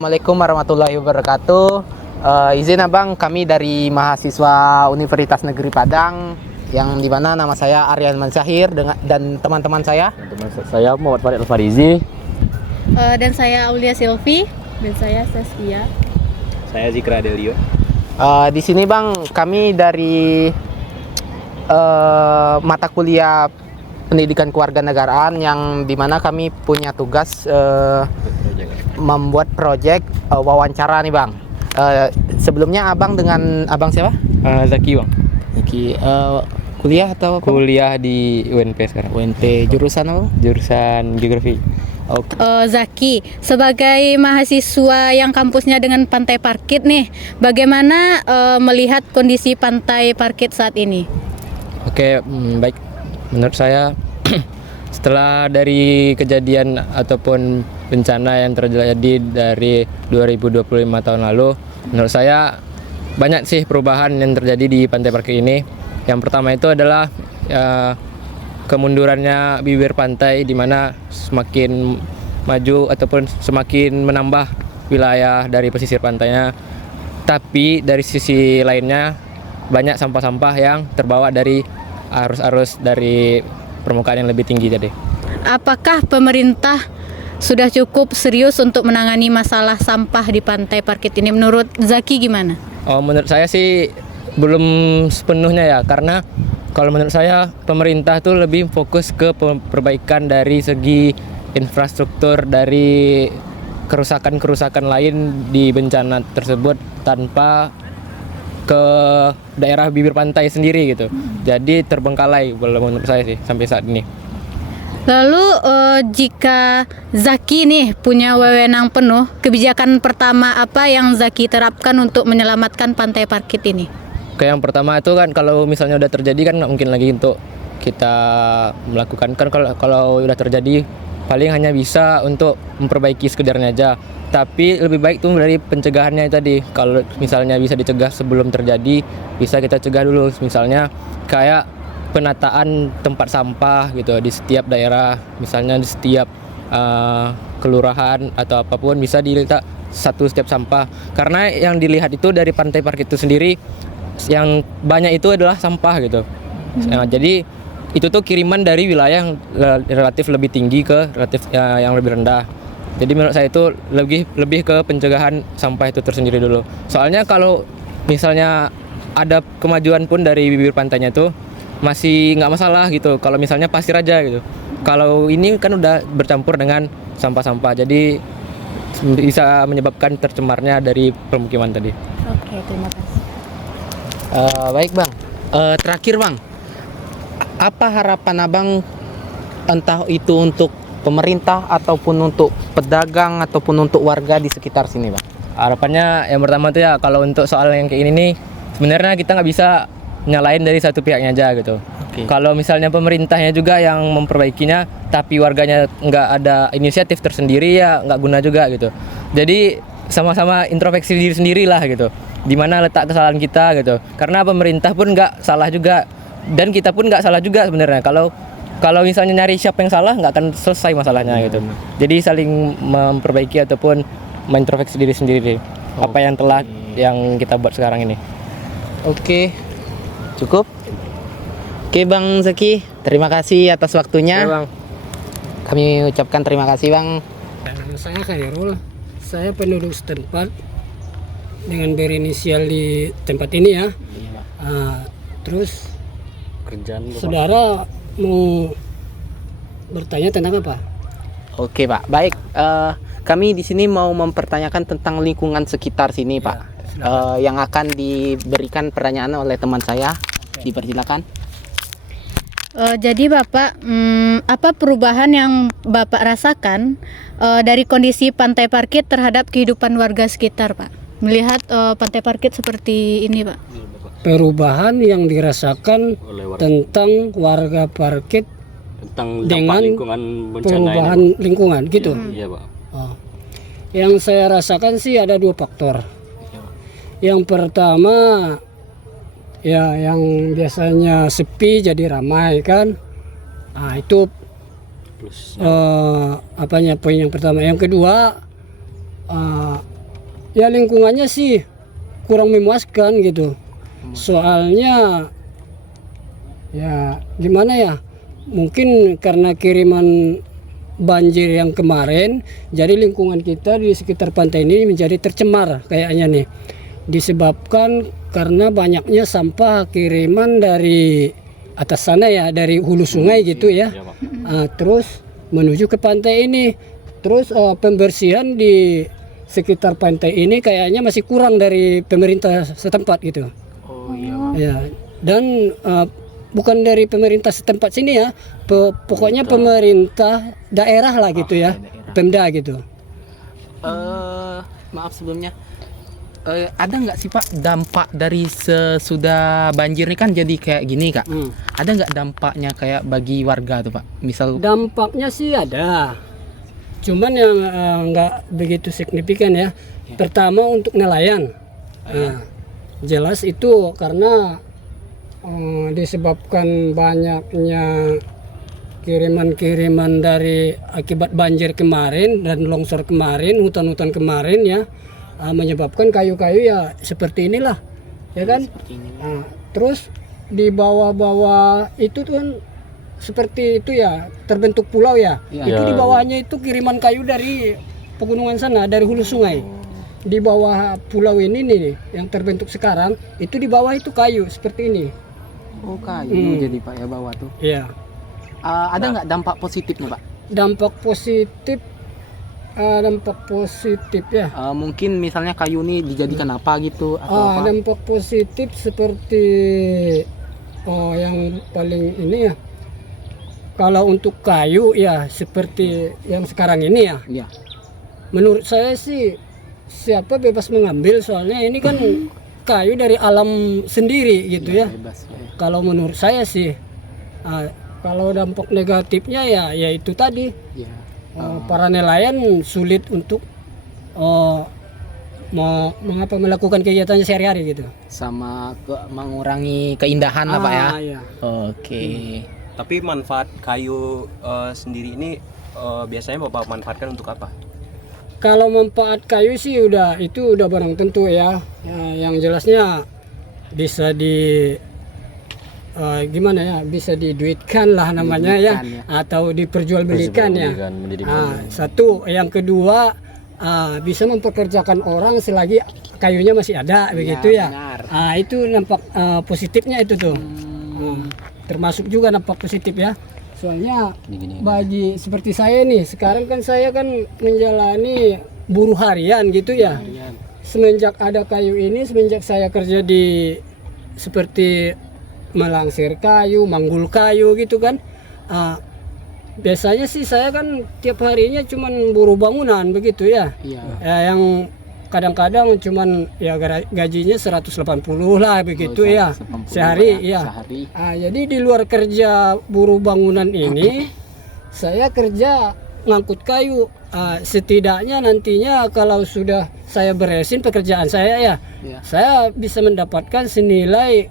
Assalamualaikum warahmatullahi wabarakatuh. Izin abang, kami dari mahasiswa Universitas Negeri Padang, yang dimana nama saya Aryan Mansahir dan teman-teman saya. Saya Muhammad Farid Al-Farizi. Dan saya Aulia Silvi. Dan saya Saskia. Saya Zikra Delio. Di sini bang, kami dari mata kuliah Pendidikan Kewarganegaraan, yang dimana kami punya tugas membuat proyek wawancara nih bang. Sebelumnya abang dengan abang siapa? Zaki bang. Zaki. Kuliah atau apa? Kuliah di UNP sekarang. UNP, jurusan apa? Jurusan Geografi. Oke. Zaki, sebagai mahasiswa yang kampusnya dengan Pantai Parkit nih, bagaimana melihat kondisi Pantai Parkit saat ini? Oke, baik. Menurut saya setelah dari kejadian ataupun bencana yang terjadi dari 2025 tahun lalu, menurut saya banyak sih perubahan yang terjadi di Pantai Parkit ini. Yang pertama itu adalah kemundurannya bibir pantai, di mana semakin maju ataupun semakin menambah wilayah dari pesisir pantainya. Tapi dari sisi lainnya banyak sampah-sampah yang terbawa dari arus-arus dari permukaan yang lebih tinggi tadi. Apakah pemerintah sudah cukup serius untuk menangani masalah sampah di Pantai Parkit ini? Menurut Zaki gimana? Menurut saya sih belum sepenuhnya ya, karena kalau menurut saya pemerintah tuh lebih fokus ke perbaikan dari segi infrastruktur, dari kerusakan-kerusakan lain di bencana tersebut tanpa ke daerah bibir pantai sendiri gitu. Jadi terbengkalai menurut saya sih sampai saat ini. Lalu jika Zaki nih punya wewenang penuh, kebijakan pertama apa yang Zaki terapkan untuk menyelamatkan Pantai Parkit ini? Yang pertama itu kan, kalau misalnya udah terjadi kan nggak mungkin lagi untuk kita melakukan, kan kalau udah terjadi paling hanya bisa untuk memperbaiki sekedarnya aja. Tapi lebih baik tuh dari pencegahannya tadi. Kalau misalnya bisa dicegah sebelum terjadi, bisa kita cegah dulu. Misalnya kayak penataan tempat sampah gitu di setiap daerah, misalnya di setiap kelurahan atau apapun bisa diletak satu setiap sampah. Karena yang dilihat itu dari Pantai Parkit itu sendiri, yang banyak itu adalah sampah gitu. Nah, jadi itu tuh kiriman dari wilayah yang relatif lebih tinggi ke relatif yang lebih rendah. Jadi menurut saya itu lebih ke pencegahan sampah itu tersendiri dulu. Soalnya kalau misalnya ada kemajuan pun dari bibir pantainya itu masih nggak masalah gitu. Kalau misalnya pasir aja gitu. Kalau ini kan udah bercampur dengan sampah-sampah, jadi bisa menyebabkan tercemarnya dari permukiman tadi. Oke, terima kasih. Baik bang. Terakhir bang, apa harapan abang, entah itu untuk pemerintah ataupun untuk pedagang ataupun untuk warga di sekitar sini bang? Harapannya yang pertama tuh ya, kalau untuk soal yang kayak ini nih, sebenarnya kita nggak bisa nyalain dari satu pihaknya aja gitu. Kalau misalnya pemerintahnya juga yang memperbaikinya, tapi warganya nggak ada inisiatif tersendiri, ya nggak guna juga gitu. Jadi sama-sama introspeksi diri sendiri lah gitu. Di mana letak kesalahan kita gitu. Karena pemerintah pun nggak salah juga, dan kita pun nggak salah juga sebenarnya. Kalau misalnya nyari siapa yang salah, nggak akan selesai masalahnya gitu. Jadi saling memperbaiki ataupun mengintrospeksi diri sendiri apa yang telah yang kita buat sekarang ini. Oke, cukup. Oke bang Zaki, terima kasih atas waktunya. Bang. Kami ucapkan terima kasih bang. Saya Khairul, saya penduduk setempat dengan berinisial di tempat ini ya. Terus Kerjaan saudara mau bertanya tentang apa? Oke pak, baik. Kami di sini mau mempertanyakan tentang lingkungan sekitar sini pak. Yang akan diberikan pertanyaan oleh teman saya. Dipersilakan. Jadi Bapak, apa perubahan yang Bapak rasakan dari kondisi Pantai Parkit terhadap kehidupan warga sekitar Pak? Melihat Pantai Parkit seperti ini Pak. Perubahan yang dirasakan tentang warga Parkit tentang dengan lingkungan bencana perubahan lingkungan gitu. Iya, Pak. Yang saya rasakan sih ada dua faktor. Yang pertama ya yang biasanya sepi jadi ramai kan. Itu poin yang pertama. Yang kedua ya lingkungannya sih kurang memuaskan gitu. Soalnya ya gimana ya, mungkin karena kiriman banjir yang kemarin, jadi lingkungan kita di sekitar pantai ini menjadi tercemar kayaknya nih, disebabkan karena banyaknya sampah kiriman dari atas sana ya, dari hulu sungai gitu ya. Terus menuju ke pantai ini, terus pembersihan di sekitar pantai ini kayaknya masih kurang dari pemerintah setempat gitu. Oh iya. Ya, dan bukan dari pemerintah setempat sini ya, pokoknya pemerintah daerah lah gitu ya, daerah. Pemda gitu. Maaf sebelumnya, ada nggak sih Pak dampak dari sesudah banjir ini kan jadi kayak gini Kak? Ada nggak dampaknya kayak bagi warga tuh Pak? Misal Dampaknya sih ada, cuman yang nggak begitu signifikan ya. Pertama untuk nelayan, jelas itu karena disebabkan banyaknya kiriman-kiriman dari akibat banjir kemarin dan longsor kemarin, hutan-hutan kemarin ya, menyebabkan kayu-kayu ya seperti inilah, ya kan? Terus di bawah-bawah itu tuh kan seperti itu ya, terbentuk pulau ya. Itu di bawahnya itu kiriman kayu dari pegunungan sana, dari hulu sungai. Di bawah pulau ini nih yang terbentuk sekarang, itu di bawah itu kayu seperti ini. oh kayu jadi Pak ya bawah tuh. Iya. Ada nggak dampak positifnya Pak? Dampak positif ya. Mungkin misalnya kayu ini dijadikan apa gitu atau apa? Dampak positif seperti yang paling ini ya. Kalau untuk kayu ya seperti yang sekarang ini ya. Iya. Menurut saya sih siapa bebas mengambil, soalnya ini kan kayu dari alam sendiri gitu ya. Bebas, ya. Kalau menurut saya sih, kalau dampak negatifnya ya itu tadi, Iya. para nelayan sulit untuk melakukan kegiatannya sehari-hari gitu. Sama mengurangi keindahan lah Pak ya. Iya. Oke. Tapi manfaat kayu sendiri ini biasanya Bapak manfaatkan untuk apa? Kalau manfaat kayu sih itu udah barang tentu ya. Yang jelasnya bisa gimana ya, bisa diduitkan lah namanya ya, atau diperjualbelikan ya. Satu, yang kedua bisa mempekerjakan orang selagi kayunya masih ada begitu ya. Itu nampak positifnya itu tuh. Termasuk juga nampak positif ya. Soalnya bagi seperti saya nih, sekarang kan saya kan menjalani buruh harian gitu ya. Semenjak ada kayu ini, semenjak saya kerja di seperti melangsir kayu, manggul kayu gitu kan. Biasanya sih saya kan tiap harinya cuman buruh bangunan begitu ya. Yang kadang-kadang cuman ya gajinya 180 lah begitu ya sehari ya. Jadi di luar kerja buruh bangunan ini saya kerja ngangkut kayu. Setidaknya nantinya kalau sudah saya beresin pekerjaan saya ya, saya bisa mendapatkan senilai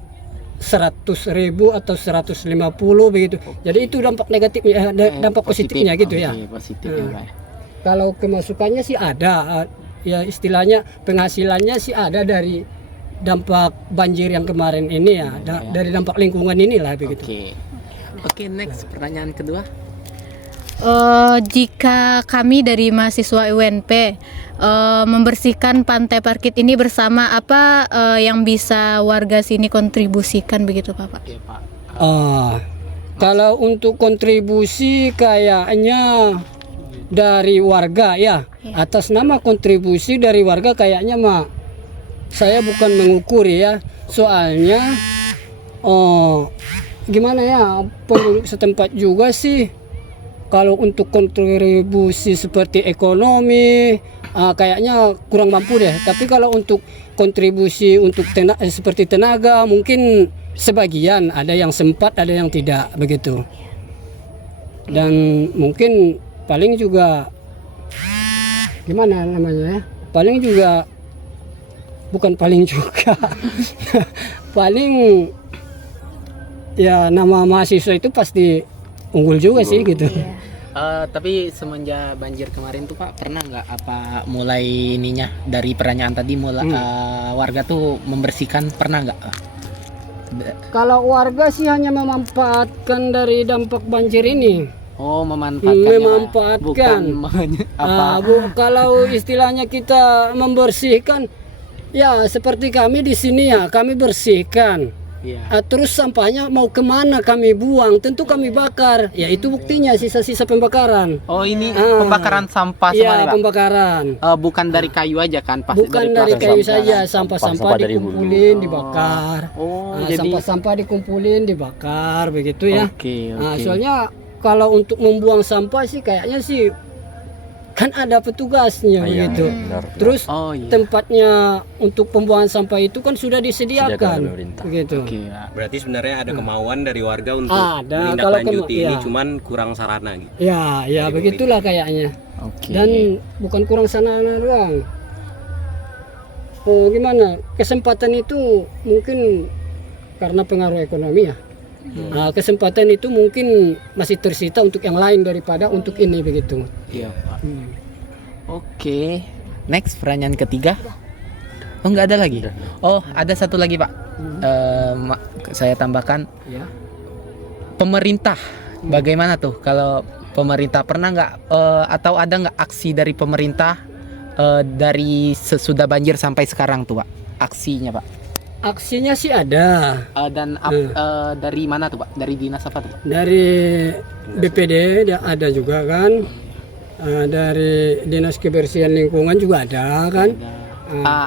100.000 atau 150 begitu. Jadi itu dampak negatifnya, dampak positifnya gitu ya. Kalau kemasukannya sih ada, ya istilahnya penghasilannya sih ada dari dampak banjir yang kemarin ini ya, dari dampak lingkungan inilah begitu. Oke, next pertanyaan kedua. Jika kami dari mahasiswa UNP membersihkan Pantai Parkit ini bersama, apa yang bisa warga sini kontribusikan begitu Pak? Oke, Pak. Kalau untuk kontribusi kayaknya dari warga ya, atas nama kontribusi dari warga kayaknya saya bukan mengukur ya, soalnya gimana ya, penduduk setempat juga sih. Kalau untuk kontribusi seperti ekonomi kayaknya kurang mampu deh. Tapi kalau untuk kontribusi untuk seperti tenaga mungkin sebagian, ada yang sempat, ada yang tidak begitu. Dan mungkin paling juga gimana namanya ya? Paling juga bukan paling juga. Paling ya nama mahasiswa itu pasti unggul juga sih gitu. Tapi semenjak banjir kemarin tuh Pak, pernah nggak apa mulai ininya dari pertanyaan tadi mulai warga tuh membersihkan, pernah nggak? Kalau warga sih hanya memanfaatkan dari dampak banjir ini. Oh, memanfaatkan. Memanfaatkan. Kalau istilahnya kita membersihkan, ya seperti kami di sini ya, kami bersihkan. Iya. Terus sampahnya mau kemana kami buang? Tentu kami bakar. Ya itu buktinya sisa-sisa pembakaran. Oh, ini pembakaran sampah semua nih, Iya, Pak? pembakaran. Bukan dari kayu aja kan? Pasti Bukan dari kayu plastik. saja, sampah-sampah dikumpulin, dibakar. Oh, jadi Sampah-sampah dikumpulin, dibakar, begitu ya. Oke. Soalnya kalau untuk membuang sampah sih kayaknya sih kan ada petugasnya begitu. Terus Oh, iya. tempatnya untuk pembuangan sampah itu kan sudah disediakan begitu. Oke, Pak. Berarti sebenarnya ada kemauan dari warga untuk Ada, kalau menindaklanjuti ini, ya. cuman kurang sarana gitu. Ya begitulah kayaknya. Oke. Dan bukan kurang sana doang. Gimana? Kesempatan itu mungkin karena pengaruh ekonomi ya. Kesempatan itu mungkin masih tersita untuk yang lain daripada untuk ini begitu. Iya, Pak. Oke. Next, pertanyaan ketiga. Oh, nggak ada lagi. Oh, ada satu lagi, Pak. Saya tambahkan. Ya. Pemerintah, bagaimana tuh kalau pemerintah pernah nggak atau ada nggak aksi dari pemerintah dari sesudah banjir sampai sekarang tuh, Pak? Aksinya, Pak. Aksinya sih ada. Dari mana tuh, Pak? Dari dinas apa tuh, Pak? Dari BPD ada juga kan. Dari Dinas Kebersihan Lingkungan juga ada kan.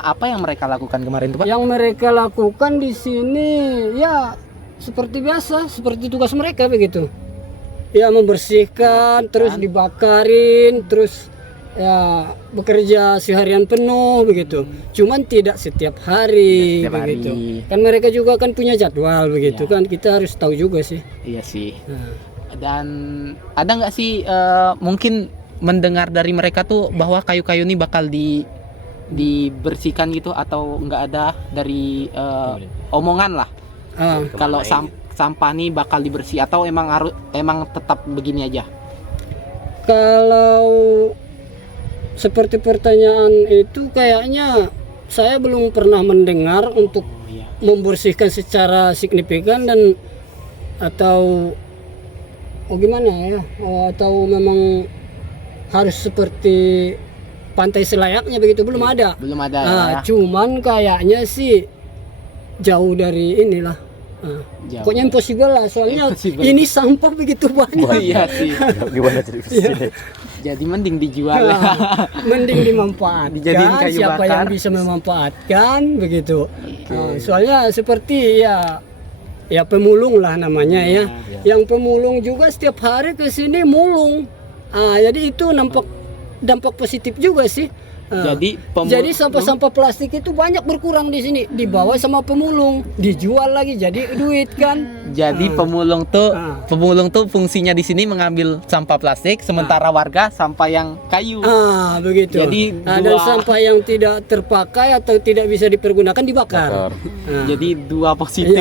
Apa yang mereka lakukan kemarin tuh, Pak? Yang mereka lakukan di sini ya seperti biasa, seperti tugas mereka begitu. Ya membersihkan, terus dibakarin, terus ya bekerja seharian penuh begitu. Cuman tidak setiap hari Setiap hari. begitu. Kan mereka juga kan punya jadwal begitu kan. Kita harus tahu juga sih. Iya sih. Nah. Dan ada nggak sih mungkin mendengar dari mereka tuh bahwa kayu-kayu ini bakal dibersihkan gitu, atau nggak ada dari omongan lah kalau sampah nih bakal dibersih, atau emang tetap begini aja? Kalau seperti pertanyaan itu kayaknya saya belum pernah mendengar untuk membersihkan secara signifikan dan atau gimana ya, atau memang harus seperti pantai selayaknya begitu, belum ada. Belum ada ya. Cuman kayaknya sih jauh dari inilah. Jauh. Pokoknya impossible lah, soalnya Impossible. ini sampah begitu banyak. Iya sih. Gimana jadi bersih? Jadi mending dijual. Mending dimanfaatkan. Dijadiin kayu Siapa bakar. yang bisa memanfaatkan begitu. Soalnya seperti ya pemulung lah namanya ya. Yang pemulung juga setiap hari ke sini mulung. Jadi itu dampak positif juga sih. Jadi sampah-sampah plastik itu banyak berkurang di sini, dibawa sama pemulung, dijual lagi jadi duit kan. Jadi pemulung tuh fungsinya di sini mengambil sampah plastik, sementara warga sampah yang kayu. Begitu. Jadi dan sampah yang tidak terpakai atau tidak bisa dipergunakan dibakar. Jadi dua positif.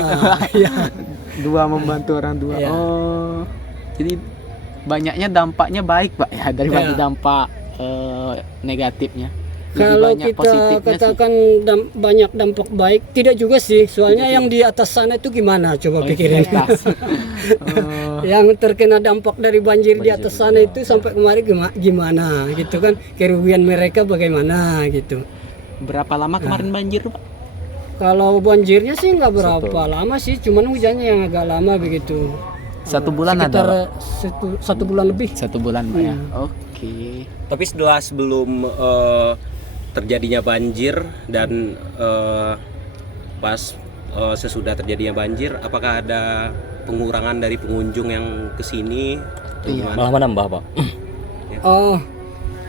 Iya. Dua membantu orang dua. Iya. Oh. Jadi banyaknya dampaknya baik, Pak, ya, daripada dampak negatifnya. Lebih Kalau banyak kita positifnya katakan banyak dampak baik, tidak juga sih. Soalnya yang di atas sana itu gimana? Coba pikirin. Yang terkena dampak dari banjir di atas sana itu sampai kemarin gimana gitu kan? Kerugian mereka bagaimana gitu. Berapa lama kemarin banjir, Pak? Kalau banjirnya sih nggak berapa lama sih, cuman hujannya yang agak lama begitu. 1 bulan Sekitar ada, satu bulan lebih. 1 bulan, Pak, ya. Oke. Tapi sebelum terjadinya banjir dan pas sesudah terjadinya banjir, apakah ada pengurangan dari pengunjung yang kesini? Malah menambah, Pak.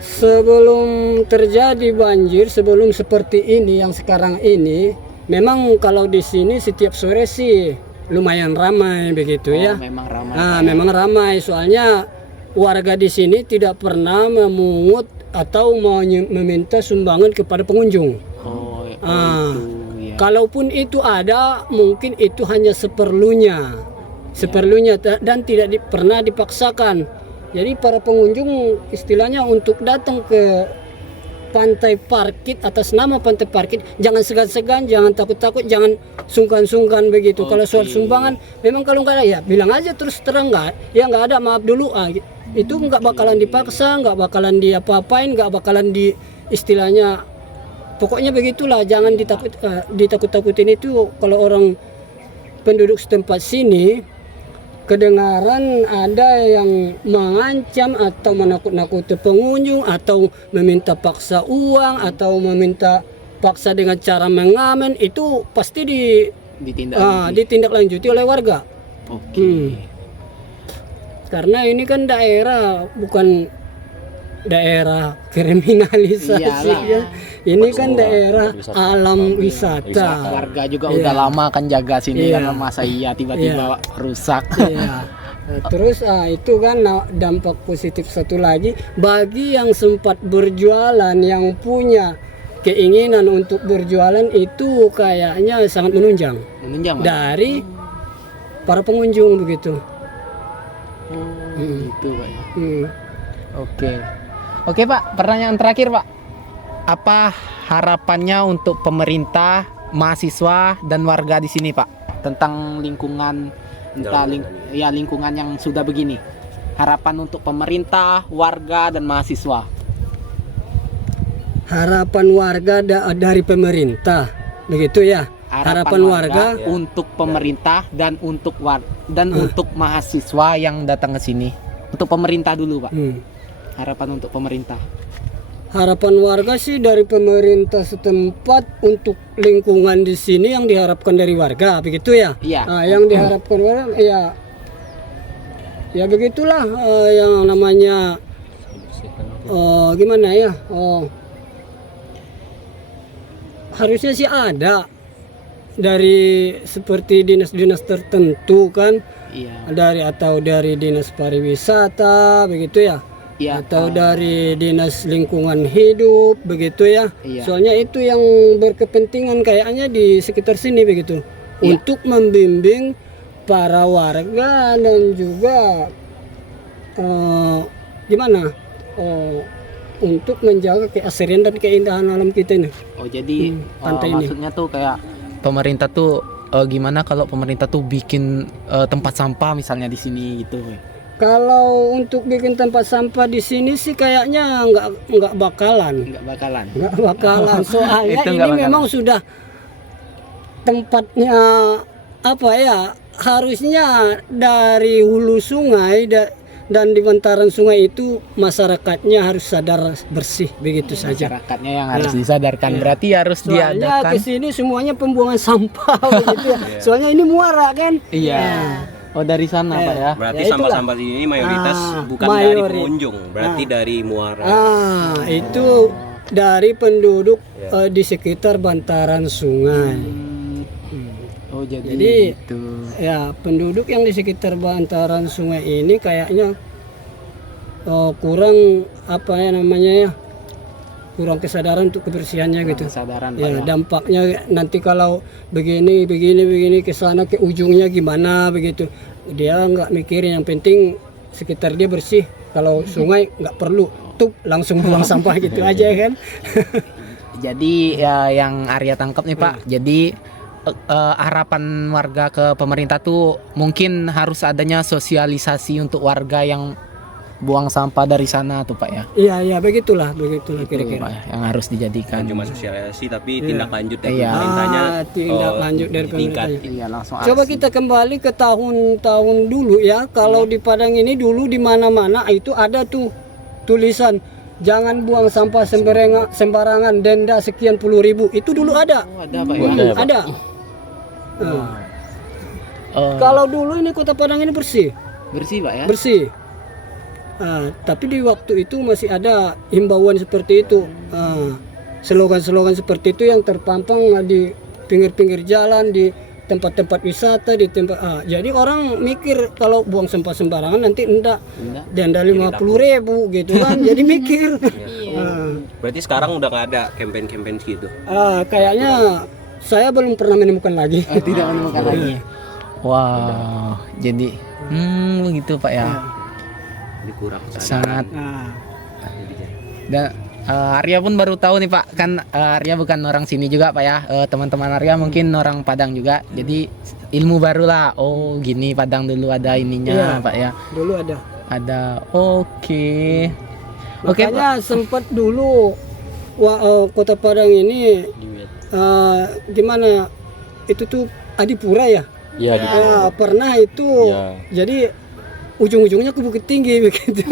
Sebelum terjadi banjir, sebelum seperti ini yang sekarang ini, memang kalau di sini setiap sore sih lumayan ramai begitu ya. Memang ramai. Memang ramai, soalnya warga di sini tidak pernah memungut atau mau meminta sumbangan kepada pengunjung. Kalaupun itu ada, mungkin itu hanya seperlunya dan tidak pernah dipaksakan. Jadi para pengunjung istilahnya untuk datang ke Pantai Parkit atas nama Pantai Parkit jangan segan-segan, jangan takut-takut, jangan sungkan-sungkan begitu. Kalau soal sumbangan memang kalau nggak ada ya bilang aja terus terang, nggak ya nggak ada, maaf dulu, itu nggak bakalan dipaksa, nggak bakalan diapa-apain, nggak bakalan di istilahnya pokoknya begitulah. Jangan ditakut-takutin. Itu kalau orang penduduk setempat sini kedengaran ada yang mengancam atau menakut-nakuti pengunjung atau meminta paksa uang atau meminta paksa dengan cara mengamen, itu pasti ditindaklanjuti oleh warga. Karena ini kan daerah bukan daerah kriminalisasi ya. Ini kan daerah alam wisata. Warga juga udah lama kan jaga sini kan, masa iya tiba-tiba rusak. Iya. Terus itu kan dampak positif satu lagi bagi yang sempat berjualan, yang punya keinginan untuk berjualan, itu kayaknya sangat menunjang dari para pengunjung begitu. Gitu Pak. Oke Pak, pertanyaan terakhir Pak. Apa harapannya untuk pemerintah, mahasiswa dan warga di sini Pak tentang lingkungan, lingkungan yang sudah begini? Harapan untuk pemerintah, warga dan mahasiswa. Harapan warga dari pemerintah, begitu ya. Harapan warga untuk pemerintah dan untuk untuk mahasiswa yang datang ke sini. Untuk pemerintah dulu Pak. Harapan untuk pemerintah. Harapan warga sih dari pemerintah setempat untuk lingkungan di sini yang diharapkan dari warga, begitu ya. Iya. Yang diharapkan warga ya begitulah, yang namanya gimana ya? Harusnya sih ada dari seperti dinas-dinas tertentu kan. Dari dinas pariwisata begitu ya. Atau dari dinas lingkungan hidup begitu ya. Soalnya itu yang berkepentingan kayaknya di sekitar sini begitu. Untuk membimbing para warga dan juga untuk menjaga keasrian dan keindahan alam kita ini. Jadi pantai ini maksudnya tuh kayak pemerintah tuh gimana kalau pemerintah tuh bikin tempat sampah misalnya di sini gitu. Kalau untuk bikin tempat sampah di sini sih kayaknya nggak bakalan. Soalnya ini memang sudah tempatnya harusnya dari hulu sungai dan di bantaran sungai itu masyarakatnya harus sadar bersih begitu saja. Masyarakatnya yang harus disadarkan, berarti harus diadakan. Ke sini semuanya pembuangan sampah begitu ya. Soalnya ini muara kan? Iya. Oh dari sana Pak ya. Berarti sampah-sampah ini mayoritas bukan dari pengunjung, berarti dari muara. Itu dari penduduk di sekitar bantaran sungai. Jadi itu. Ya penduduk yang di sekitar bantaran sungai ini kayaknya kurang kurang kesadaran untuk kebersihannya gitu. Kesadaran ya, dampaknya nanti kalau begini ke sana ke ujungnya gimana begitu. Dia nggak mikirin, yang penting sekitar dia bersih. Kalau sungai nggak perlu langsung buang sampah gitu aja kan. Jadi ya yang Arya tangkap nih Pak. Jadi harapan warga ke pemerintah tuh mungkin harus adanya sosialisasi untuk warga yang buang sampah dari sana tuh Pak ya. Iya begitulah kira-kira. Yang harus dijadikan. Cuma sosialisasi tapi tindak lanjut dari pemerintahnya. Tindak lanjut dari pemerintahnya. Iya langsung. Coba kita kembali ke tahun-tahun dulu ya. Kalau di Padang ini dulu di mana-mana itu ada tuh tulisan jangan buang sampah sembarangan, denda sekian puluh ribu. Itu dulu ada. Ada Pak ya. Ada. Kalau dulu ini Kota Padang ini bersih Pak ya. Bersih. Tapi di waktu itu masih ada himbauan seperti itu, slogan-slogan seperti itu yang terpampang di pinggir-pinggir jalan, di tempat-tempat wisata, di tempat. Jadi orang mikir kalau buang sampah sembarangan nanti denda 50.000 gitu kan. Jadi mikir. Berarti sekarang udah nggak ada campaign gitu. Kayaknya saya belum pernah menemukan lagi. Tidak menemukan lagi. Wow, jadi begitu Pak ya. sangat. Nah, Dan Arya pun baru tahu nih Pak, kan Arya bukan orang sini juga Pak ya. Teman-teman Arya mungkin orang Padang juga. Jadi ilmu baru lah. Oh gini Padang dulu ada ininya Iya. Pak ya. dulu ada. Ada. Oke. Oke Pak. Makanya sempat dulu kota Padang ini gimana? Itu tuh Adipura ya. Iya di Pernah itu. Iya. Jadi ujung-ujungnya ke Bukit Tinggi begitu.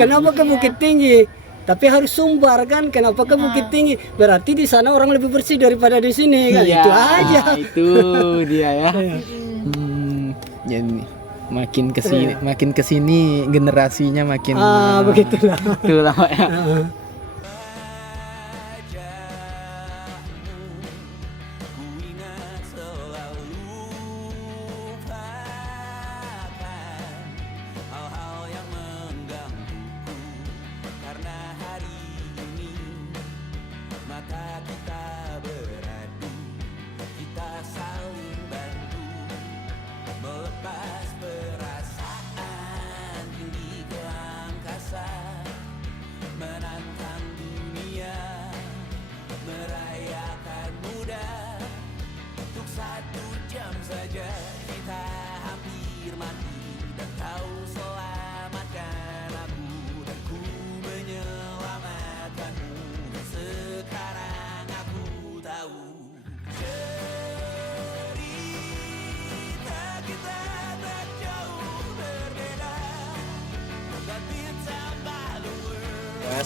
Kenapa ke Bukit Tinggi? Tapi harus Sumbar kan? Kenapa ke Bukit Tinggi? Berarti di sana orang lebih bersih daripada di sini kan? Iya, Itu aja. Itu dia ya. Jadi makin kesini generasinya makin Begitulah. itulah Pak ya.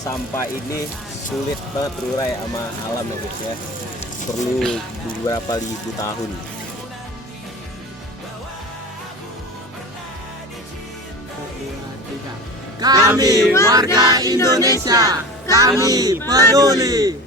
Sampah ini sulit banget terurai sama alam ya guys ya. Perlu beberapa ribu tahun. Kami warga Indonesia, kami peduli.